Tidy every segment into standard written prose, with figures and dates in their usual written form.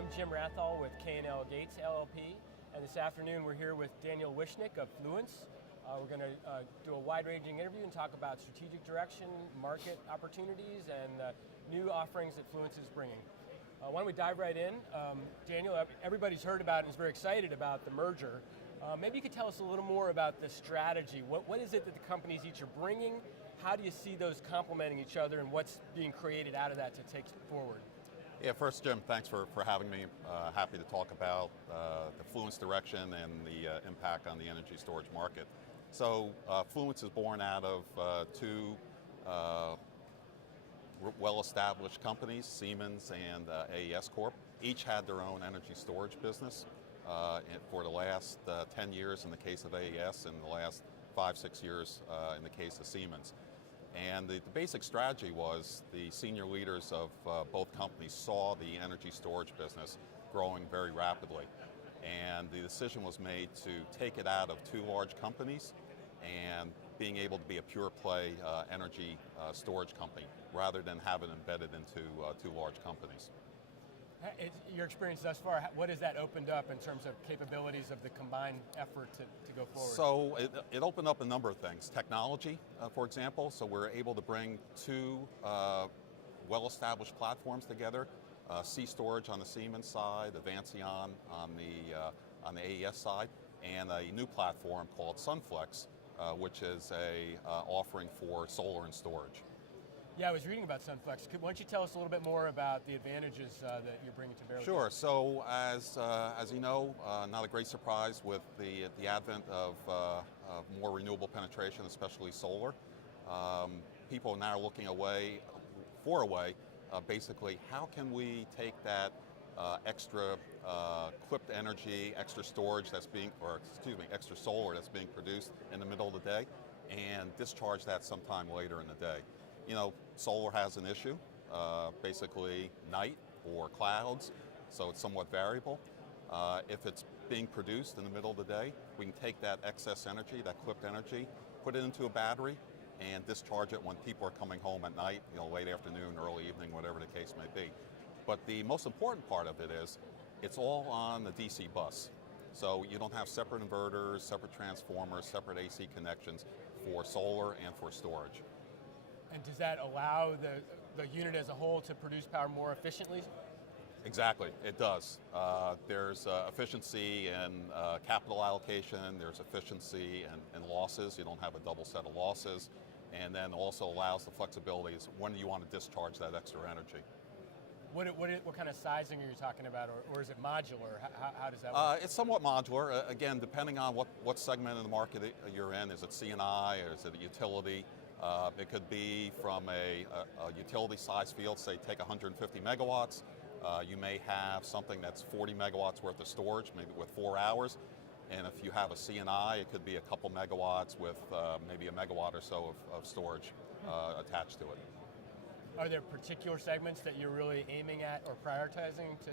I'm Jim Wrathall with K&L Gates LLP, and this afternoon we're here with Daniel Wishnick of Fluence. We're going to do a wide-ranging interview and talk about strategic direction, market opportunities, and new offerings that Fluence is bringing. Why don't we dive right in? Daniel, everybody's heard about and is very excited about the merger. Maybe you could tell us a little more about the strategy. What is it that the companies each are bringing? How do you see those complementing each other, and what's being created out of that to take forward? Yeah, first, Jim, thanks for having me. Happy to talk about the Fluence direction and the impact on the energy storage market. So Fluence is born out of two well-established companies, Siemens and AES Corp. Each had their own energy storage business for the last 10 years in the case of AES and the last 5-6 years in the case of Siemens. And the basic strategy was the senior leaders of both companies saw the energy storage business growing very rapidly. And the decision was made to take it out of two large companies and being able to be a pure play energy storage company rather than have it embedded into two large companies. Your experience thus far, what has that opened up in terms of capabilities of the combined effort to go forward? So it opened up a number of things. Technology, for example, so we're able to bring two well-established platforms together, C-Storage on the Siemens side, Avancion on the AES side, and a new platform called Sunflex, which is a offering for solar and storage. Yeah, I was reading about Sunflex. Why don't you tell us a little bit more about the advantages that you're bringing to bear? Sure. So as you know, not a great surprise with the advent of more renewable penetration, especially solar. People are now looking for a way, basically, how can we take that extra clipped energy, extra storage extra solar that's being produced in the middle of the day and discharge that sometime later in the day. You know, solar has an issue, basically night or clouds, so it's somewhat variable. If it's being produced in the middle of the day, we can take that excess energy, that clipped energy, put it into a battery, and discharge it when people are coming home at night, late afternoon, early evening, whatever the case may be. But the most important part of it is, it's all on the DC bus. So you don't have separate inverters, separate transformers, separate AC connections for solar and for storage. And does that allow the unit as a whole to produce power more efficiently? Exactly, it does. There's efficiency in capital allocation, there's efficiency in losses, you don't have a double set of losses, and then also allows the flexibilities when you want to discharge that extra energy. What kind of sizing are you talking about, or is it modular? How does that work? It's somewhat modular, again, depending on what segment of the market you're in. Is it C&I, or is it a utility? It could be from a utility size field, say take 150 megawatts. You may have something that's 40 megawatts worth of storage, maybe with 4 hours. And if you have a C&I, it could be a couple megawatts with maybe a megawatt or so of storage attached to it. Are there particular segments that you're really aiming at or prioritizing to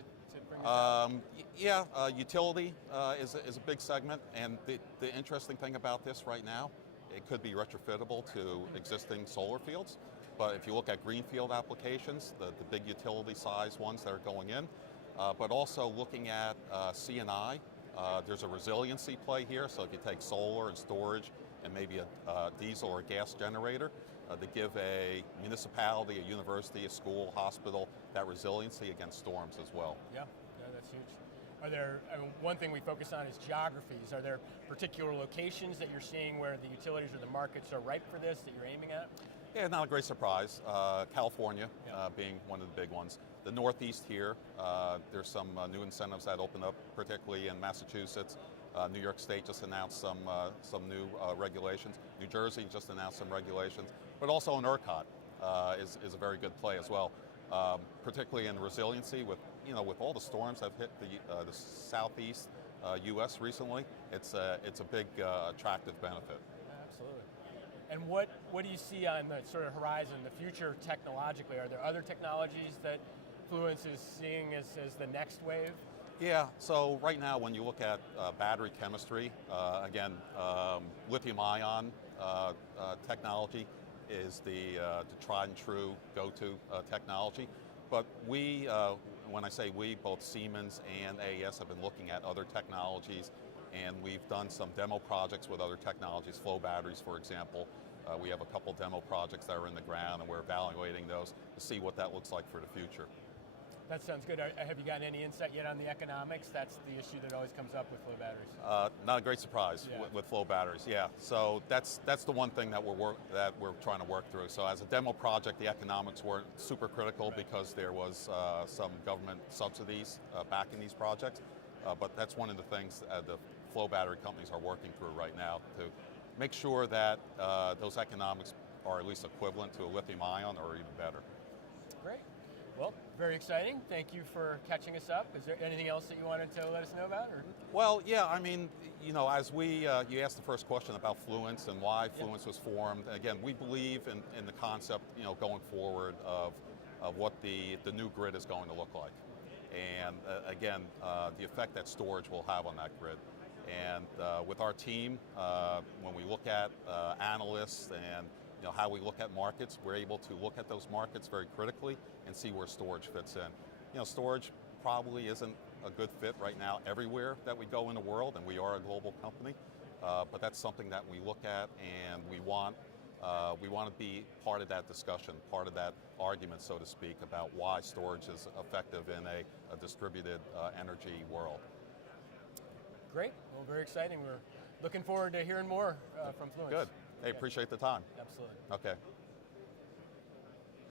bring this up? Yeah, utility is a big segment, and the interesting thing about this right now, it could be retrofittable to existing solar fields, but if you look at greenfield applications, the big utility size ones that are going in, but also looking at C&I, there's a resiliency play here, so if you take solar and storage and maybe a diesel or gas generator, to give a municipality, a university, a school, hospital, that resiliency against storms as well. Yeah, that's huge. One thing we focus on is geographies. Are there particular locations that you're seeing where the utilities or the markets are ripe for this that you're aiming at? Yeah, not a great surprise. California being one of the big ones. The Northeast here, there's some new incentives that open up, particularly in Massachusetts. New York State just announced some new regulations. New Jersey just announced some regulations, but also in ERCOT is a very good play as well. Particularly in resiliency with all the storms that have hit the southeast U.S. recently, it's a big attractive benefit. Absolutely. And what do you see on the sort of horizon, the future technologically? Are there other technologies that Fluence is seeing as the next wave? Yeah, so right now when you look at battery chemistry, again, lithium-ion technology is the tried and true go-to technology. But we when I say we, both Siemens and AES have been looking at other technologies, and we've done some demo projects with other technologies, flow batteries, for example. We have a couple demo projects that are in the ground, and we're evaluating those to see what that looks like for the future. That sounds good. Have you gotten any insight yet on the economics? That's the issue that always comes up with flow batteries. Not a great surprise with flow batteries. Yeah, so that's the one thing that we're trying to work through. So as a demo project, the economics weren't super critical because there was some government subsidies backing these projects. But that's one of the things the flow battery companies are working through right now to make sure that those economics are at least equivalent to a lithium ion or even better. Great. Well, very exciting. Thank you for catching us up. Is there anything else that you wanted to let us know about? Or? Well, yeah, I mean, you know, as you asked the first question about Fluence and why Fluence was formed. Again, we believe in the concept, you know, going forward of what the new grid is going to look like. And again, the effect that storage will have on that grid. And with our team, when we look at analysts and how we look at markets, we're able to look at those markets very critically and see where storage fits in. You know, storage probably isn't a good fit right now everywhere that we go in the world, and we are a global company. But that's something that we look at, and we want to be part of that discussion, part of that argument, so to speak, about why storage is effective in a distributed energy world. Great. Well, very exciting. We're looking forward to hearing more from Fluence. Good. Hey, appreciate the time. Absolutely. Okay.